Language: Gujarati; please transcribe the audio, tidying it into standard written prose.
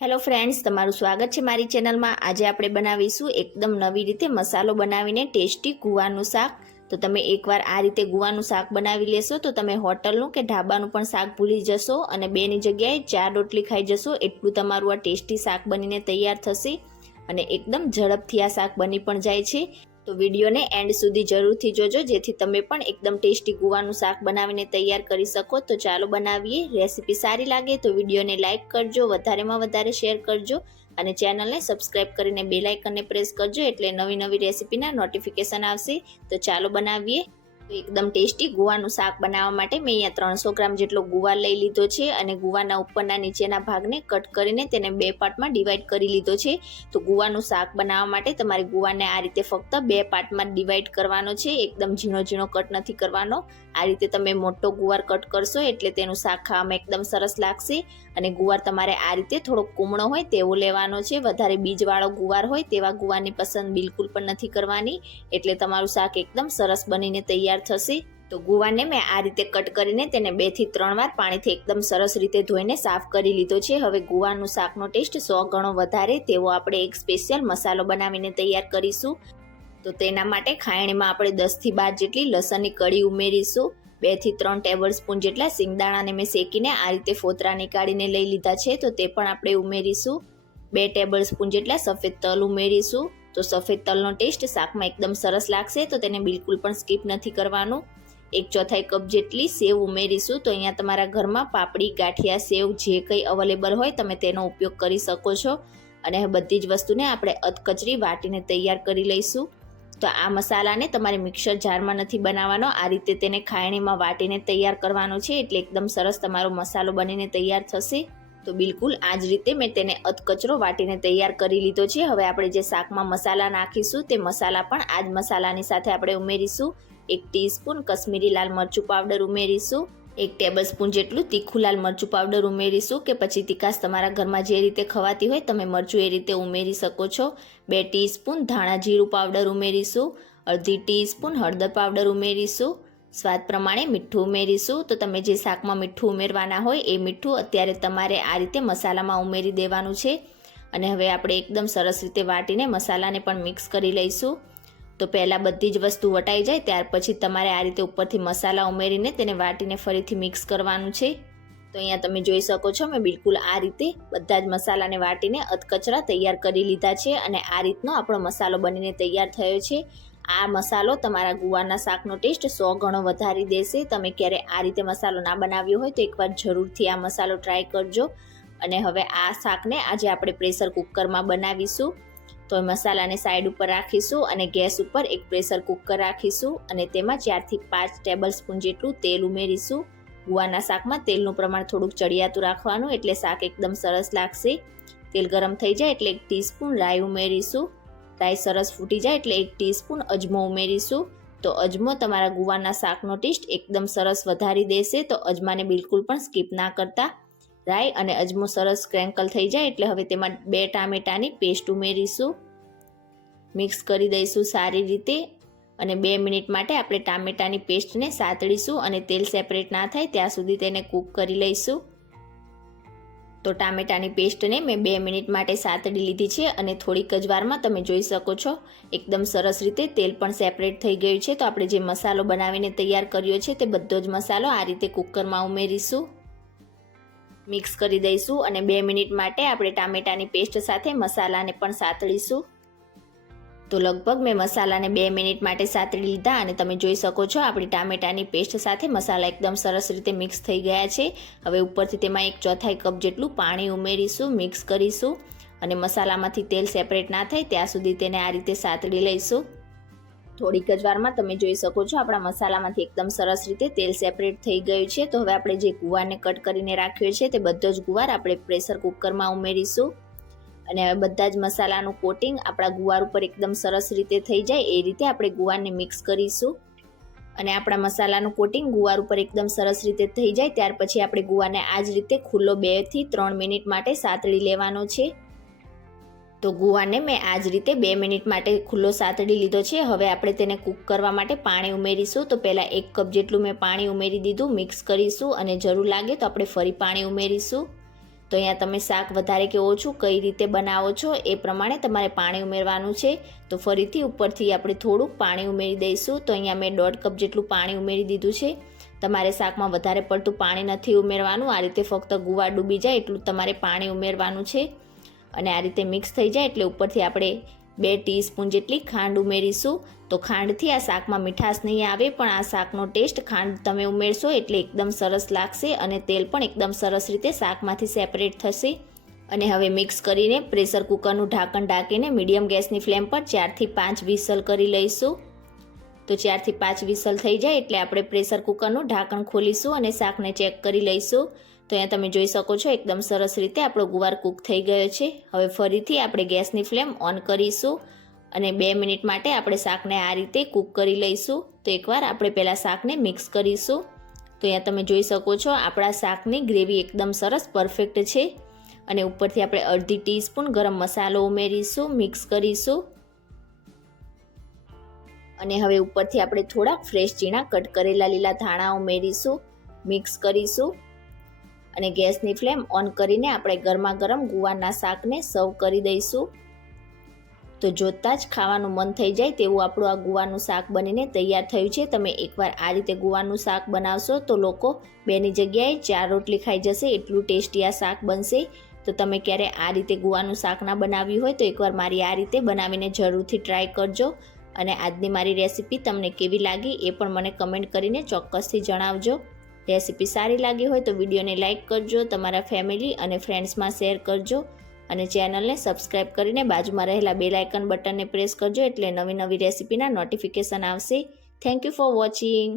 હેલો ફ્રેન્ડ્સ, તમારું સ્વાગત છે મારી ચેનલમાં। આજે આપણે બનાવીશું એકદમ નવી રીતે મસાલો બનાવીને ટેસ્ટી ગુવારનું શાક। તો તમે એકવાર આ રીતે ગુવારનું શાક બનાવી લેશો તો તમે હોટલનું કે ઢાબાનું પણ શાક ભૂલી જશો અને બેની જગ્યાએ 4 રોટલી ખાઈ જશો। એટલું તમારું આ ટેસ્ટી શાક બનીને તૈયાર થશે અને એકદમ ઝડપથી આ શાક બની પણ જાય છે। તો વિડીયોને એન્ડ સુધી જરૂરથી જોજો જેથી તમે પણ એકદમ ટેસ્ટી ગુવારનું શાક બનાવીને તૈયાર કરી શકો। તો ચાલો બનાવીએ। રેસીપી સારી લાગે તો વિડીયોને લાઇક કરજો, વધારેમાં વધારે શેર કરજો અને ચેનલને સબસ્ક્રાઇબ કરીને બેલ આઇકનને પ્રેસ કરજો એટલે નવી રેસીપીના નોટિફિકેશન આવશે। તો ચાલો બનાવીએ। તો એકદમ ટેસ્ટી ગુવારનું શાક બનાવવા માટે મેં અહીંયા 300 ગ્રામ જેટલો ગુવાર લઈ લીધો છે અને ગુવારના ઉપરના નીચેના ભાગને કટ કરીને તેને 2 પાર્ટમાં ડિવાઈડ કરી લીધો છે। તો ગુવારનું શાક બનાવવા માટે તમારે ગુવારને આ રીતે ફક્ત 2 પાર્ટમાં ડિવાઈડ કરવાનો છે, એકદમ ઝીણો કટ નથી કરવાનો। આ રીતે તમે મોટો ગુવાર કટ કરશો એટલે તેનું શાક ખાવામાં એકદમ સરસ લાગશે। અને ગુવાર તમારે આ રીતે થોડો કુમળો હોય તેવો લેવાનો છે, વધારે બીજવાળો ગુવાર હોય તેવા ગુવારની પસંદ બિલકુલ પણ નથી કરવાની, એટલે તમારું શાક એકદમ સરસ બનીને તૈયાર થશે। તો ગુવારને મેં આ રીતે કટ કરીને તેને 2 થી 3 વાર પાણીથી એકદમ સરસ રીતે ધોઈને સાફ કરી લીધો છે। હવે ગુવારનું શાકનો ટેસ્ટ 100 ગણો વધારે તેવો આપણે એક સ્પેશિયલ મસાલો બનાવીને તૈયાર કરીશું। તો તેના માટે ખાયણીમાં આપણે 10 થી 12 જેટલી લસણની કળી ઉમેરીશું। 2 થી 3 ટેબલ સ્પૂન જેટલા સિંગદાણાને મેં શેકીને આ રીતે ફોતરા નીકાળીને લઈ લીધા છે, તો તે પણ આપણે ઉમેરીશું। 2 ટેબલ સ્પૂન જેટલા સફેદ તલ ઉમેરીશું। તો સફેદ તલનો ટેસ્ટ શાકમાં એકદમ સરસ લાગશે, તો તેને બિલકુલ પણ સ્કીપ નથી કરવાનું। 1/4 કપ જેટલી સેવ ઉમેરીશું। તો અહીંયા તમારા ઘરમાં પાપડી, ગાંઠિયા, સેવ જે કંઈ અવેલેબલ હોય તમે તેનો ઉપયોગ કરી શકો છો। અને બધી જ વસ્તુને આપણે અધકચરી વાટીને તૈયાર કરી લઈશું। તો આ મસાલાને તમારે મિક્સર જારમાં નથી બનાવવાનો, આ રીતે તેને ખાયણીમાં વાટીને તૈયાર કરવાનો છે, એટલે એકદમ સરસ તમારો મસાલો બનીને તૈયાર થશે। તો બિલકુલ આ જ રીતે મેં તેને અધકચરો વાટીને તૈયાર કરી લીધો છે। હવે આપણે જે શાકમાં મસાલા નાખીશું તે મસાલા પણ આ જ મસાલાની સાથે આપણે ઉમેરીશું। 1 ટીસ્પૂન કશ્મીરી લાલ મરચું પાવડર ઉમેરીશું। 1 ટેબલ સ્પૂન જેટલું તીખું લાલ મરચું પાવડર ઉમેરીશું, કે પછી તીખાશ તમારા ઘરમાં જે રીતે ખવાતી હોય તમે મરચું એ રીતે ઉમેરી શકો છો। 2 ટીસ્પૂન ધાણા જીરું પાવડર ઉમેરીશું। 1/2 ટીસ્પૂન હળદર પાવડર ઉમેરીશું। સ્વાદ પ્રમાણે મીઠું ઉમેરીશું। તો તમે જે શાકમાં મીઠું ઉમેરવાના હોય એ મીઠું અત્યારે તમારે આ રીતે મસાલામાં ઉમેરી દેવાનું છે। અને હવે આપણે એકદમ સરસ રીતે વાટીને મસાલાને પણ મિક્સ કરી લઈશું। તો પહેલાં બધી જ વસ્તુ વટાઈ જાય ત્યાર પછી તમારે આ રીતે ઉપરથી મસાલા ઉમેરીને તેને વાટીને ફરીથી મિક્સ કરવાનું છે। તો અહીંયા તમે જોઈ શકો છો મેં બિલકુલ આ રીતે બધા જ મસાલાને વાટીને અધકચરા તૈયાર કરી લીધા છે અને આ રીતનો આપણો મસાલો બનીને તૈયાર થયો છે। આ મસાલો તમારા ગુવારના શાકનો ટેસ્ટ 100 ગણો વધારી દેશે। તમે ક્યારે આ રીતે મસાલો ના બનાવ્યો હોય તો એકવાર જરૂરથી આ મસાલો ટ્રાય કરજો। અને હવે આ શાકને આજે આપણે પ્રેશર કુકરમાં બનાવીશું। તો મસાલાને સાઈડ ઉપર રાખીશું અને ગેસ ઉપર એક પ્રેશર કુકર રાખીશું અને તેમાં 4 થી 5 ટેબલ સ્પૂન જેટલું તેલ ઉમેરીશું। ગુવારના શાકમાં તેલનું પ્રમાણ થોડુંક ચડિયાતું રાખવાનું એટલે શાક એકદમ સરસ લાગશે। તેલ ગરમ થઈ જાય એટલે 1 ટીસ્પૂન રાઈ ઉમેરીશું। રાઈ સરસ ફૂટી જાય એટલે 1 ટીસ્પૂન અજમો ઉમેરીશું। તો અજમો તમારા ગુવારના શાકનો ટેસ્ટ એકદમ સરસ વધારી દેશે, તો અજમાને બિલકુલ પણ સ્કીપ ના કરતા। રાઈ અને અજમો સરસ ક્રેન્કલ થઈ જાય એટલે હવે તેમાં 2 ટામેટાની પેસ્ટ ઉમેરીશું। મિક્સ કરી દઈશું સારી રીતે અને 2 મિનિટ માટે આપણે ટામેટાની પેસ્ટને સાતળીશું અને તેલ સેપરેટ ના થાય ત્યાં સુધી તેને કૂક કરી લઈશું। તો ટામેટાની પેસ્ટને મેં 2 મિનિટ માટે સાતળી લીધી છે અને થોડીક જ વારમાં તમે જોઈ શકો છો એકદમ સરસ રીતે તેલ પણ સેપરેટ થઈ ગયું છે। તો આપણે જે મસાલો બનાવીને તૈયાર કર્યો છે તે બધો જ મસાલો આ રીતે કુકરમાં ઉમેરીશું, મિક્સ કરી દઈશું અને 2 મિનિટ માટે આપણે ટામેટાની પેસ્ટ સાથે મસાલાને પણ સાતળીશું। તો લગભગ મેં મસાલાને 2 મિનિટ માટે સાતળી લીધા અને તમે જોઈ શકો છો આપણી ટામેટાની પેસ્ટ સાથે મસાલા એકદમ સરસ રીતે મિક્સ થઈ ગયા છે। હવે ઉપરથી તેમાં 1/4 કપ જેટલું પાણી ઉમેરીશું, મિક્સ કરીશું અને મસાલામાંથી તેલ સેપરેટ ના થાય ત્યાં સુધી તેને આ રીતે સાતળી લઈશું। થોડીક જ વારમાં તમે જોઈ શકો છો આપણા મસાલામાંથી એકદમ સરસ રીતે તેલ સેપરેટ થઈ ગયું છે। તો હવે આપણે જે ગુવારને કટ કરીને રાખ્યો છે તે બધો જ ગુવાર આપણે પ્રેશર કુકરમાં ઉમેરીશું અને હવે બધા જ મસાલાનું કોટિંગ આપણા ગુવાર ઉપર એકદમ સરસ રીતે થઈ જાય એ રીતે આપણે ગુવારને મિક્સ કરીશું। અને આપણા મસાલાનું કોટિંગ ગુવાર ઉપર એકદમ સરસ રીતે થઈ જાય ત્યાર પછી આપણે ગુવારને આ જ રીતે ખુલ્લો 2 થી 3 મિનિટ માટે સાતળી લેવાનો છે। તો ગુવારને મેં આ જ રીતે 2 મિનિટ માટે ખુલ્લો સાતળી લીધો છે। હવે આપણે તેને કૂક કરવા માટે પાણી ઉમેરીશું। તો પહેલાં 1 કપ જેટલું મેં પાણી ઉમેરી દીધું, મિક્સ કરીશું અને જરૂર લાગે તો આપણે ફરી પાણી ઉમેરીશું। તો અહીંયા તમે શાક વધારે કે ઓછું કઈ રીતે બનાવો છો એ પ્રમાણે તમારે પાણી ઉમેરવાનું છે. તો ફરીથી ઉપરથી આપણે થોડુંક પાણી ઉમેરી દઈશું. તો અહીંયા મેં 1.5 કપ જેટલું પાણી ઉમેરી દીધું છે. તમારે શાકમાં વધારે પડતું પાણી નથી ઉમેરવાનું. આ રીતે ફક્ત ગુવાર ડૂબી જાય એટલું તમારે પાણી ઉમેરવાનું છે. અને આ રીતે મિક્સ થઈ જાય એટલે ઉપરથી આપણે 2 ટીસ્પૂન જેટલી ખાંડ ઉમેરીશું. તો ખાંડથી આ શાકમાં મીઠાશ નહીં આવે, પણ આ શાકનો ટેસ્ટ ખાંડ તમે ઉમેરશો એટલે એકદમ સરસ લાગશે અને તેલ પણ એકદમ સરસ રીતે શાકમાંથી સેપરેટ થશે. અને હવે મિક્સ કરીને પ્રેશર કુકરનું ઢાંકણ ઢાંકીને મીડિયમ ગેસની ફ્લેમ પર 4 થી 5 વિસલ કરી લઈશું. તો 4 થી 5 વિસલ થઈ જાય એટલે આપણે પ્રેશર કુકરનું ઢાંકણ ખોલીશું અને શાકને ચેક કરી લઈશું. તો અહીંયા તમે જોઈ શકો છો એકદમ સરસ રીતે આપણો ગુવાર કૂક થઈ ગયો છે. હવે ફરીથી આપણે ગેસની ફ્લેમ ઓન કરીશું અને 2 મિનિટ માટે આપણે શાકને આ રીતે કૂક કરી લઈશું. તો એકવાર આપણે પહેલાં શાકને મિક્સ કરીશું. તો અહીંયા તમે જોઈ શકો છો આપણા શાકની ગ્રેવી એકદમ સરસ પરફેક્ટ છે. અને ઉપરથી આપણે અડધી ટીસ્પૂન ગરમ મસાલો ઉમેરીશું, મિક્સ કરીશું. અને હવે ઉપરથી આપણે થોડાક ફ્રેશ ઝીણા કટ કરેલા લીલા ધાણા ઉમેરીશું, મિક્સ કરીશું. અને ગેસની ફ્લેમ ઓન કરીને આપણે ગરમા ગરમ ગુવારના શાકને સર્વ કરી દઈશું. તો જોતાં જ ખાવાનું મન થઈ જાય તેવું આપણું આ ગુવારનું શાક બનીને તૈયાર થયું છે. તમે એકવાર આ રીતે ગુવારનું શાક બનાવશો તો લોકો 2ની જગ્યાએ 4 રોટલી ખાઈ જશે, એટલું ટેસ્ટી આ શાક બનશે. તો તમે ક્યારે આ રીતે ગુવારનું શાક ના બનાવ્યું હોય તો એકવાર મારી આ રીતે બનાવીને જરૂરથી ટ્રાય કરજો. અને આજની મારી રેસીપી તમને કેવી લાગી એ પણ મને કમેન્ટ કરીને ચોક્કસથી જણાવજો. રેસીપી સારી લાગી હોય તો વિડીયોને લાઇક કરજો, તમારા ફેમિલી અને ફ્રેન્ડ્સમાં શેર કરજો અને ચેનલને સબસ્ક્રાઇબ કરીને બાજુમાં રહેલા બેલ આઇકન બટનને પ્રેસ કરજો એટલે નવી નવી રેસીપીના નોટિફિકેશન આવશે. Thank you for watching.